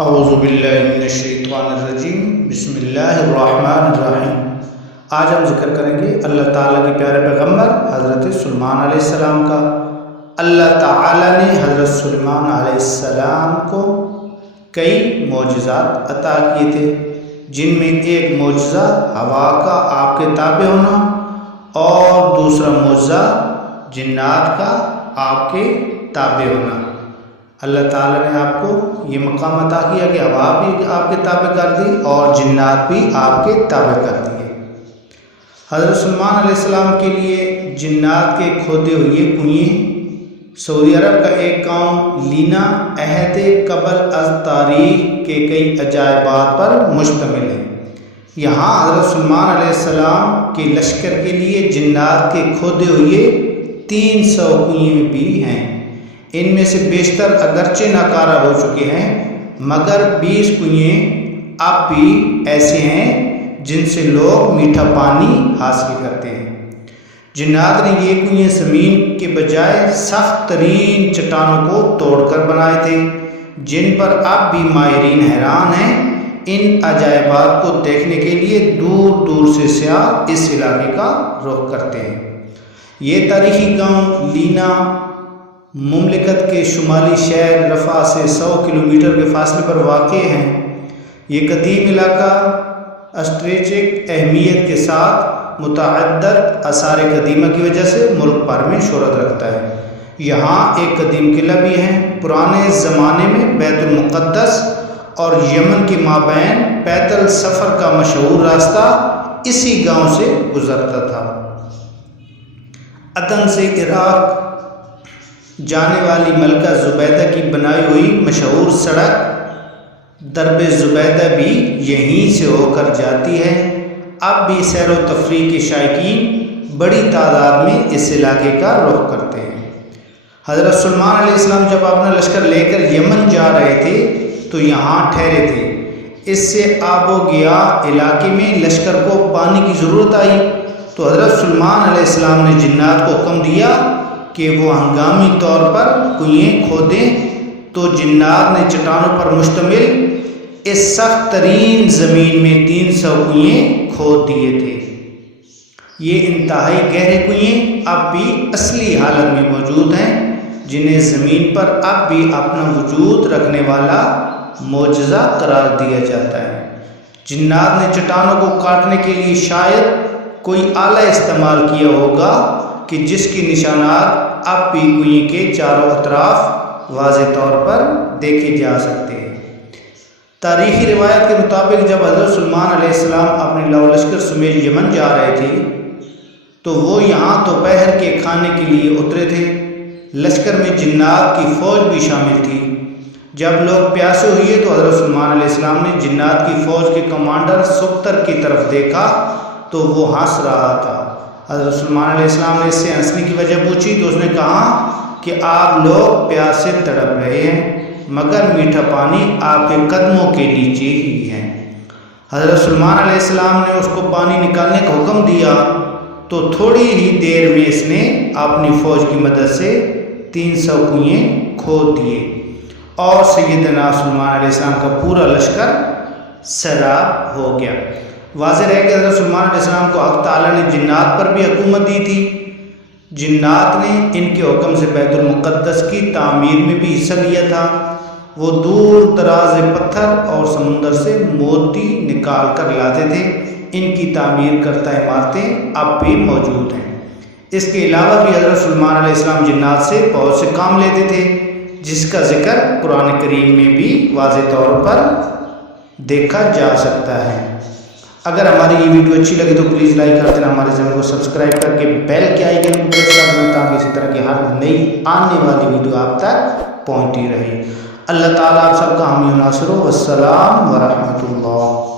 اعوذ باللہ من الشیطان الرجیم، بسم اللہ الرحمن الرحیم۔ آج ہم ذکر کریں گے اللہ تعالیٰ کے پیارے پیغمبر حضرت سلیمان علیہ السلام کا۔ اللہ تعالیٰ نے حضرت سلیمان علیہ السلام کو کئی معجزات عطا کیے تھے، جن میں ایک معجزہ ہوا کا آپ کے تابع ہونا اور دوسرا معجزہ جنات کا آپ کے تابع ہونا۔ اللہ تعالیٰ نے آپ کو یہ مقام عطا کیا کہ ہوا بھی آپ کے تابع کر دی اور جنات بھی آپ کے تابع کر دیے۔ حضرت سلیمان علیہ السلام کے لیے جنات کے کھودے ہوئے کنویں سعودی عرب کا ایک گاؤں لینا عہد قبل از تاریخ کے کئی عجائبات پر مشتمل ہے۔ یہاں حضرت سلیمان علیہ السلام کے لشکر کے لیے جنات کے کھودے ہوئے 300 کنویں بھی ہیں۔ ان میں سے بیشتر اگرچہ ناکارہ ہو چکے ہیں، مگر 20 کنویں اب بھی ایسے ہیں جن سے لوگ میٹھا پانی حاصل کرتے ہیں۔ جنات نے یہ کنویں زمین کے بجائے سخت ترین چٹانوں کو توڑ کر بنائے تھے، جن پر اب بھی ماہرین حیران ہیں۔ ان عجائبات کو دیکھنے کے لیے دور دور سے سیاح اس علاقے کا رخ کرتے ہیں۔ یہ تاریخی گاؤں لینا مملکت کے شمالی شہر رفح سے 100 کلومیٹر کے فاصلے پر واقع ہے۔ یہ قدیم علاقہ اسٹریٹجک اہمیت کے ساتھ متعدد آثار قدیمہ کی وجہ سے ملک بھر میں شہرت رکھتا ہے۔ یہاں ایک قدیم قلعہ بھی ہے۔ پرانے زمانے میں بیت المقدس اور یمن کے مابین پیدل سفر کا مشہور راستہ اسی گاؤں سے گزرتا تھا۔ عدن سے عراق جانے والی ملکہ زبیدہ کی بنائی ہوئی مشہور سڑک درب زبیدہ بھی یہیں سے ہو کر جاتی ہے۔ اب بھی سیر و تفریح کے شائقین بڑی تعداد میں اس علاقے کا رخ کرتے ہیں۔ حضرت سلیمان علیہ السلام جب اپنا لشکر لے کر یمن جا رہے تھے تو یہاں ٹھہرے تھے۔ اس سے آب و گیاہ علاقے میں لشکر کو پانی کی ضرورت آئی تو حضرت سلیمان علیہ السلام نے جنات کو حکم دیا کہ وہ ہنگامی طور پر کنویں کھودیں، تو جنات نے چٹانوں پر مشتمل اس سخت ترین زمین میں 300 کنویں کھود دیے تھے۔ یہ انتہائی گہرے کنویں اب بھی اصلی حالت میں موجود ہیں، جنہیں زمین پر اب بھی اپنا وجود رکھنے والا معجزہ قرار دیا جاتا ہے۔ جنات نے چٹانوں کو کاٹنے کے لیے شاید کوئی آلہ استعمال کیا ہوگا کہ جس کی نشانات اب بھی کنویں کے چاروں اطراف واضح طور پر دیکھے جا سکتے ہیں۔ تاریخی روایت کے مطابق جب حضرت سلیمان علیہ السلام اپنے لو لشکر سمیت یمن جا رہے تھے تو وہ یہاں دوپہر کے کھانے کے لیے اترے تھے۔ لشکر میں جنات کی فوج بھی شامل تھی۔ جب لوگ پیاسے ہوئے تو حضرت سلیمان علیہ السلام نے جنات کی فوج کے کمانڈر سکتر کی طرف دیکھا تو وہ ہنس رہا تھا۔ حضرت سلیمان علیہ السلام نے اس سے ہنسنے کی وجہ پوچھی تو اس نے کہا کہ آپ لوگ پیاس سے تڑپ رہے ہیں، مگر میٹھا پانی آپ کے قدموں کے نیچے ہی ہے۔ حضرت سلیمان علیہ السلام نے اس کو پانی نکالنے کا حکم دیا تو تھوڑی ہی دیر میں اس نے اپنی فوج کی مدد سے 300 کنویں کھود دیے اور سیدنا سلیمان علیہ السلام کا پورا لشکر سیراب ہو گیا۔ واضح ہے کہ حضرت سلیمان علیہ السلام کو حق تعالیٰ نے جنات پر بھی حکومت دی تھی۔ جنات نے ان کے حکم سے بیت المقدس کی تعمیر میں بھی حصہ لیا تھا۔ وہ دور دراز پتھر اور سمندر سے موتی نکال کر لاتے تھے۔ ان کی تعمیر کردہ عمارتیں اب بھی موجود ہیں۔ اس کے علاوہ بھی حضرت سلیمان علیہ السلام جنات سے بہت سے کام لیتے تھے، جس کا ذکر قرآن کریم میں بھی واضح طور پر دیکھا جا سکتا ہے۔ اگر ہماری یہ ویڈیو اچھی لگے تو پلیز لائک کر دینا، ہمارے چینل کو سبسکرائب کر کے بیل کے آئیکن کو پریس کر دینا تاکہ اسی طرح کی ہر نئی آنے والی ویڈیو آپ تک پہنچتی رہے۔ اللہ تعالیٰ آپ سب کا حامی و ناصر ہو۔ والسلام ورحمۃ اللہ۔